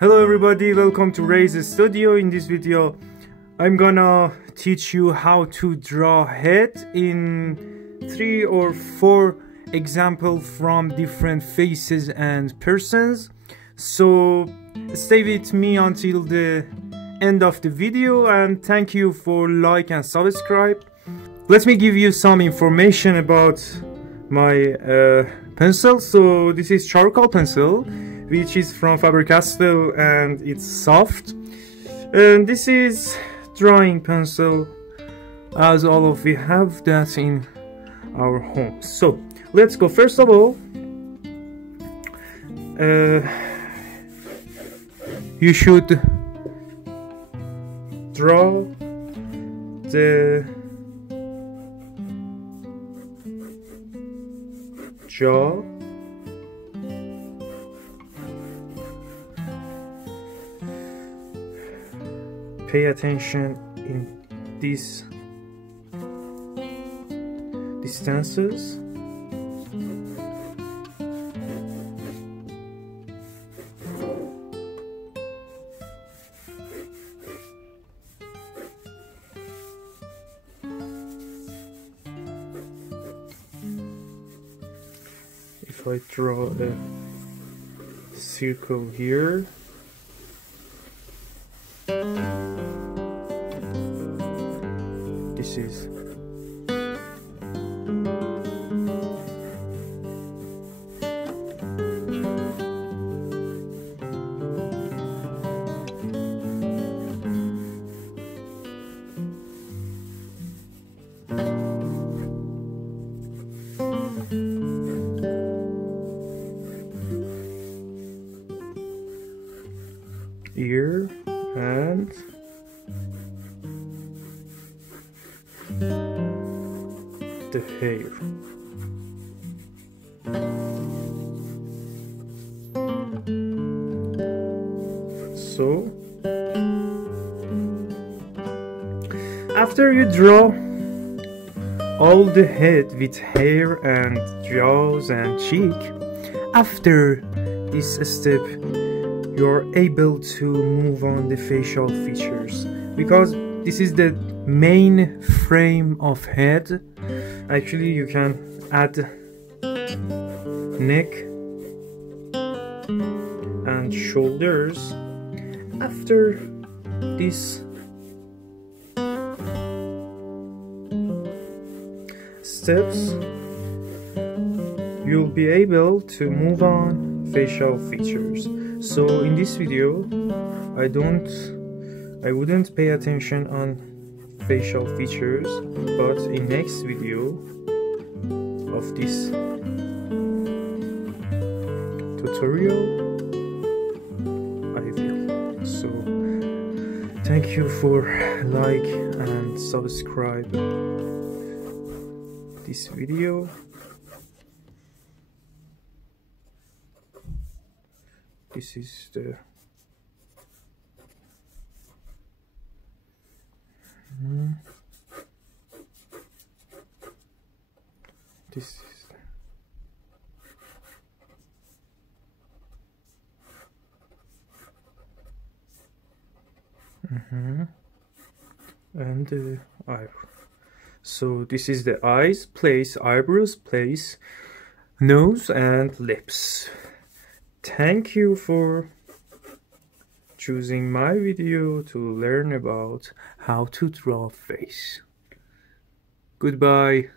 Hello everybody, welcome to Ray's Studio. In this video I'm gonna teach you how to draw head in 3 or 4 examples from different faces and persons. So stay with me until the end of the video, and thank you for like and subscribe. Let me give you some information about my pencil. So this is charcoal pencil, which is from Faber-Castell, and it's soft. And this is drawing pencil, as all of we have that in our homes. So let's go. First of all, you should draw the jaw, pay attention in these distances. If I draw a circle here, this is ear and the hair. So after you draw all the head with hair and jaws and cheek, after this step you're able to move on the facial features, because this is the main frame of head. Actually, you can add neck and shoulders. After these steps, you'll be able to move on facial features. So in this video, I wouldn't pay attention on facial features, but in next video of this tutorial I will. So thank you for like and subscribe this video. This is the this is and the eyebrow. So this is the eyes, place eyebrows, place nose and lips. Thank you for choosing my video to learn about how to draw face. Goodbye.